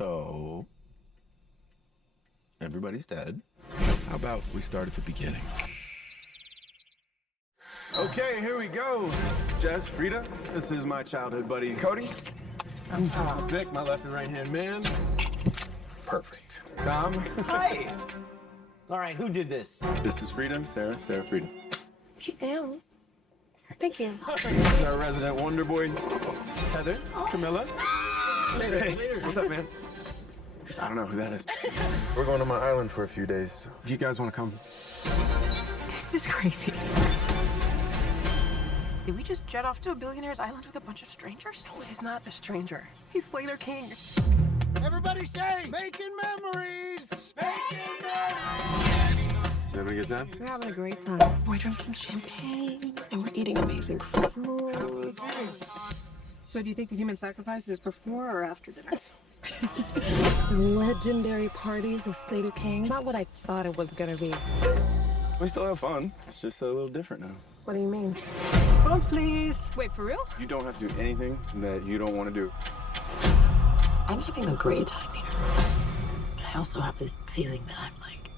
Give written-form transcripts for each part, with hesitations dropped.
So, everybody's dead. How about we start at the beginning? Okay, here we go. Jess, Frida, this is my childhood buddy, Cody. I'm Vic, my left and right hand man. Perfect. Tom. Hi. All right, who did this? This is Frida, Sarah, Frida. Cute nails. Thank you. This is our resident wonder boy, Heather, Camilla. Later. What's up, man? I don't know who that is. We're going to my island for a few days. Do you guys want to come? This is crazy. Did we just jet off to a billionaire's island with a bunch of strangers? No, he's not a stranger. He's Slater King. Everybody say, making memories! Making Did everybody get time? We're having a great time. We're drinking champagne and we're eating amazing food. So do you think the human sacrifice is before or after dinner? Legendary parties of Slater King. Not what I thought it was gonna be. We still have fun. It's just a little different now. What do you mean? Phones, please. Wait, for real? You don't have to do anything that you don't want to do. I'm having a great time here. But I also have this feeling that I'm like,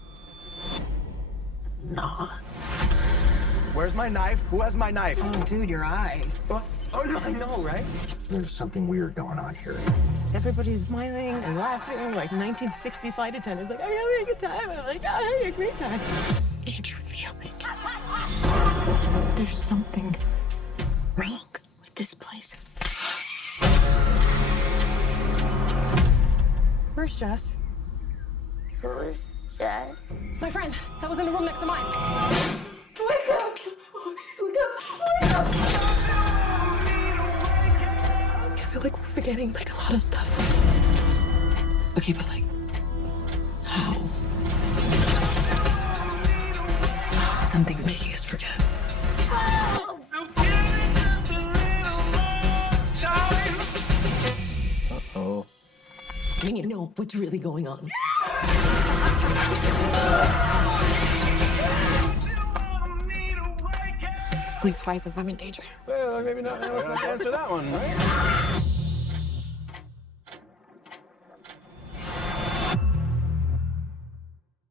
not. Where's my knife? Who has my knife? Oh, dude, your eye. What? Oh, no, I know, right? There's something weird going on here. Everybody's smiling and laughing like 1960s flight attendants. Like, I'm having a good time. I'm like, I'm having a great time. Can't you feel it? There's something wrong with this place. Where's Jess? Who's Jess? My friend that was in the room next to mine. Wake up! Wake up! Wake up! I feel like we're forgetting like a lot of stuff. Okay, but like, how? Something's making us forget. Uh-oh. We need to know what's really going on. Please, Wise, I'm in danger. Well, maybe not. Let's not answer that one, right?